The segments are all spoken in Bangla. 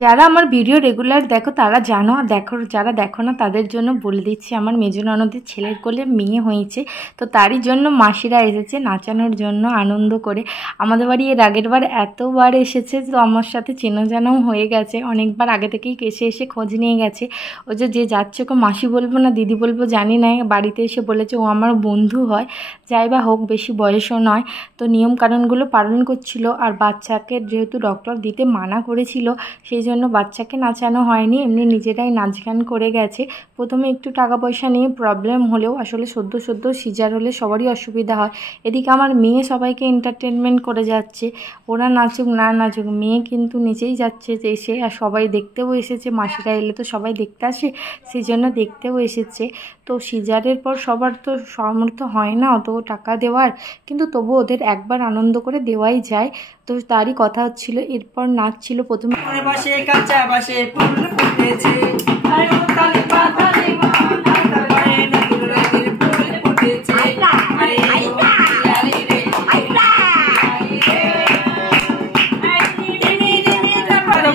যারা আমার ভিডিও রেগুলার দেখো তারা জানো, আর যারা দেখো না তাদের জন্য বলে দিচ্ছি, আমার মেজো ননদের ছেলের কোলে মেয়ে হয়েছে, তো তারই জন্য মাসিরা এসেছে নাচানোর জন্য আনন্দ করে। আমাদের বাড়ি এর আগের বার এতবার এসেছে, তো আমার সাথে চেনা জানাও হয়ে গেছে, অনেকবার আগে থেকেই এসে খোঁজ নিয়ে গেছে। ও যে যাচ্ছে ওকে মাসি বলবো না দিদি বলবো জানি না, বাড়িতে এসে বলেছে ও আমার বন্ধু হয়, যাই বা হোক বেশি বয়সও নয়। তো নিয়মকানুনগুলো পালন করছিল, আর বাচ্চাকে যেহেতু ডক্টর দিতে মানা করেছিল সেই জন্য বাচ্চাকে নাচানো হয়নি, এমনি নিজেরাই নাচ গান করে গেছে। প্রথমে একটু টাকা পয়সা নিয়ে প্রবলেম হলেও আসলে সদ্য সিজার হলে সবারই অসুবিধা হয়। এদিকে আমার মেয়ে সবাইকে এন্টারটেনমেন্ট করে যাচ্ছে, ওরা নাচুক না নাচুক মেয়ে কিন্তু নেচেই যাচ্ছে এসে, আর সবাই দেখতেও এসেছে, মাসিরা এলে তো সবাই দেখতে আসে, সেই জন্য দেখতেও এসেছে। তো সিজারের পর সবার তো সামর্থ্য হয় না অত টাকা দেওয়ার, কিন্তু তবু ওদের একবার আনন্দ করে দেওয়াই যায়। তো তারই কথা হচ্ছিল, এরপর নাচ ছিল প্রথমে।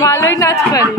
ভালোই নাচ পারে।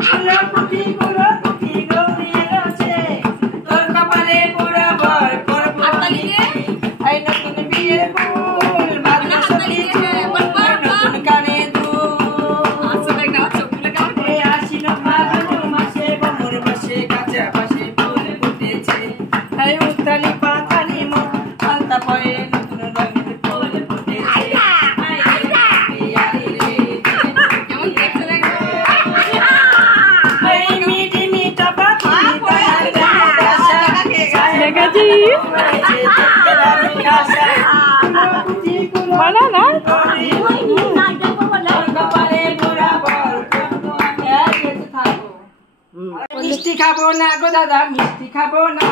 মিষ্টি খাবো না গো দাদা, মিষ্টি খাবো না,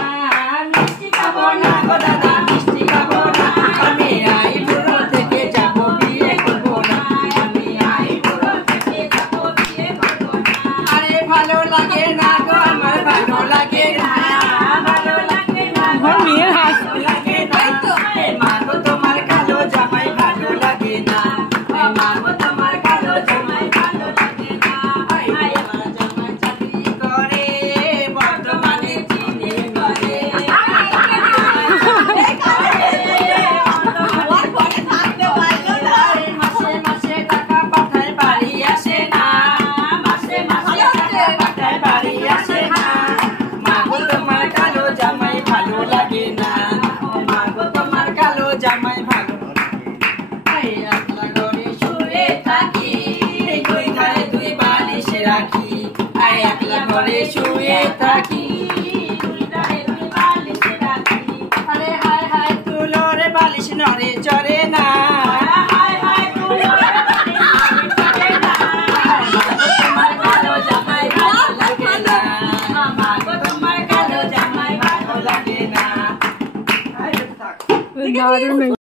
মিষ্টি খাবো না গো দাদা, মিষ্টি খাবো না, আমি আইবুড়ো থেকে যাবো বিয়ে করবো না, আমি আইবুড়ো থেকে যাবো বিয়ে করবো না। আরে ভালো লাগে না গো আমার, ভালো লাগে না, ভালো লাগে না, মেয়ের হাত লাগে না, মা গো তোমার কালো জামাই ভালো লাগে না, মা গো তোমার কালো জামাই ভালো লাগে না, আমার জামাই চাকরি করে বর্তমানে চিনি করে, মাসে মাসে টাকা পাঠায় বাড়ি আসে না, মাসে মাসে টাকা পাঠায় বাড়ি আসে না, মা গো তোমার কালো জামাই ভালো লাগে না, মা গো তোমার কালো জামাই ভালো লাগে না। একলা ঘরে শুয়ে থাকি, দুই ধারে দুই বালিশ রাখি, একলা ঘরে শুয়ে থাকি, দুই ধারে দুই বালিশ রাখি, আরে হায় হায় তুলোরে বালিশ নড়ে চড়ে না, হায় হায় তুলোরে বালিশ নড়ে চড়ে না, তোমার কালো জামাই ভালো লাগে না, মা গো তোমার কালো জামাই ভালো লাগে না।